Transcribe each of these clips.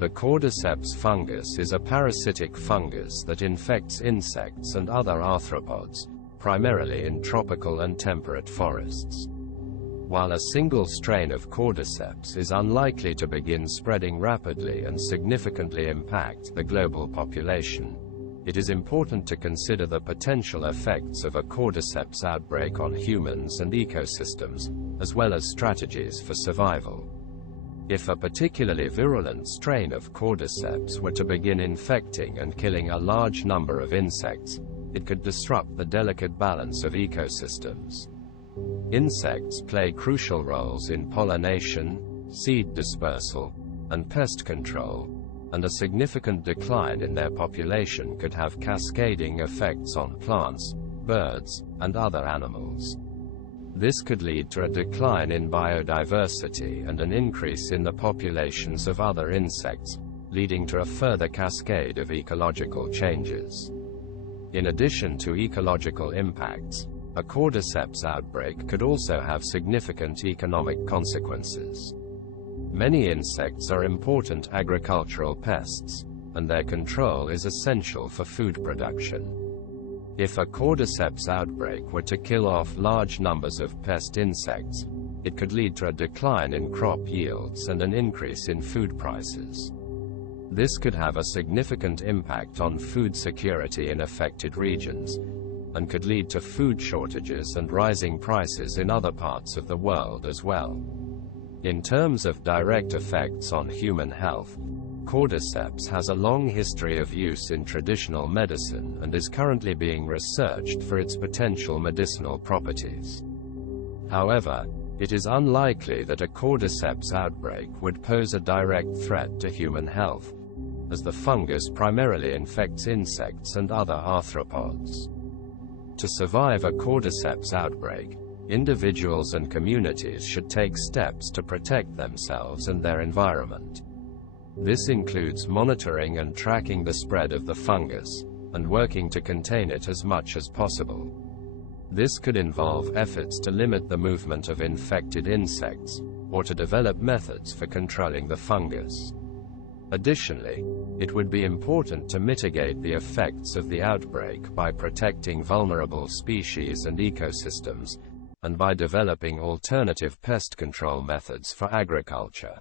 The Cordyceps fungus is a parasitic fungus that infects insects and other arthropods, primarily in tropical and temperate forests. While a single strain of Cordyceps is unlikely to begin spreading rapidly and significantly impact the global population, it is important to consider the potential effects of a Cordyceps outbreak on humans and ecosystems, as well as strategies for survival. If a particularly virulent strain of Cordyceps were to begin infecting and killing a large number of insects, it could disrupt the delicate balance of ecosystems. Insects play crucial roles in pollination, seed dispersal, and pest control, and a significant decline in their population could have cascading effects on plants, birds, and other animals. This could lead to a decline in biodiversity and an increase in the populations of other insects, leading to a further cascade of ecological changes. In addition to ecological impacts, a Cordyceps outbreak could also have significant economic consequences. Many insects are important agricultural pests, and their control is essential for food production. If a Cordyceps outbreak were to kill off large numbers of pest insects, it could lead to a decline in crop yields and an increase in food prices. This could have a significant impact on food security in affected regions, and could lead to food shortages and rising prices in other parts of the world as well. In terms of direct effects on human health, Cordyceps has a long history of use in traditional medicine and is currently being researched for its potential medicinal properties. However, it is unlikely that a Cordyceps outbreak would pose a direct threat to human health, as the fungus primarily infects insects and other arthropods. To survive a Cordyceps outbreak, individuals and communities should take steps to protect themselves and their environment. This includes monitoring and tracking the spread of the fungus, and working to contain it as much as possible. This could involve efforts to limit the movement of infected insects, or to develop methods for controlling the fungus. Additionally, it would be important to mitigate the effects of the outbreak by protecting vulnerable species and ecosystems, and by developing alternative pest control methods for agriculture.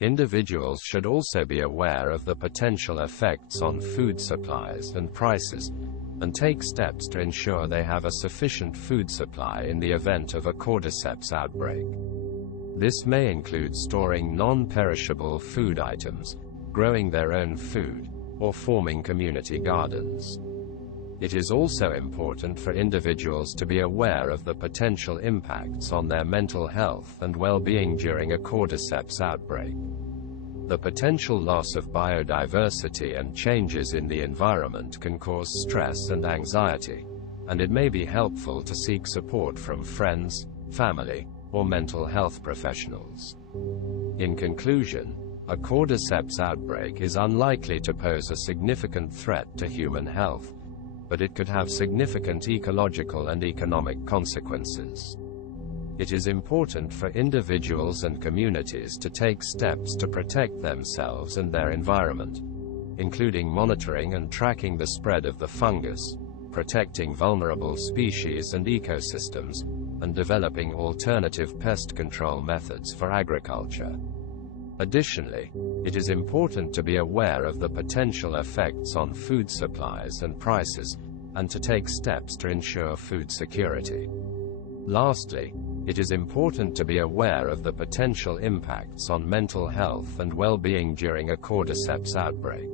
Individuals should also be aware of the potential effects on food supplies and prices, and take steps to ensure they have a sufficient food supply in the event of a Cordyceps outbreak. This may include storing non-perishable food items, growing their own food, or forming community gardens. It is also important for individuals to be aware of the potential impacts on their mental health and well-being during a Cordyceps outbreak. The potential loss of biodiversity and changes in the environment can cause stress and anxiety, and it may be helpful to seek support from friends, family, or mental health professionals. In conclusion, a Cordyceps outbreak is unlikely to pose a significant threat to human health, but it could have significant ecological and economic consequences. It is important for individuals and communities to take steps to protect themselves and their environment, including monitoring and tracking the spread of the fungus, protecting vulnerable species and ecosystems, and developing alternative pest control methods for agriculture. Additionally, it is important to be aware of the potential effects on food supplies and prices, and to take steps to ensure food security. Lastly, it is important to be aware of the potential impacts on mental health and well-being during a Cordyceps outbreak.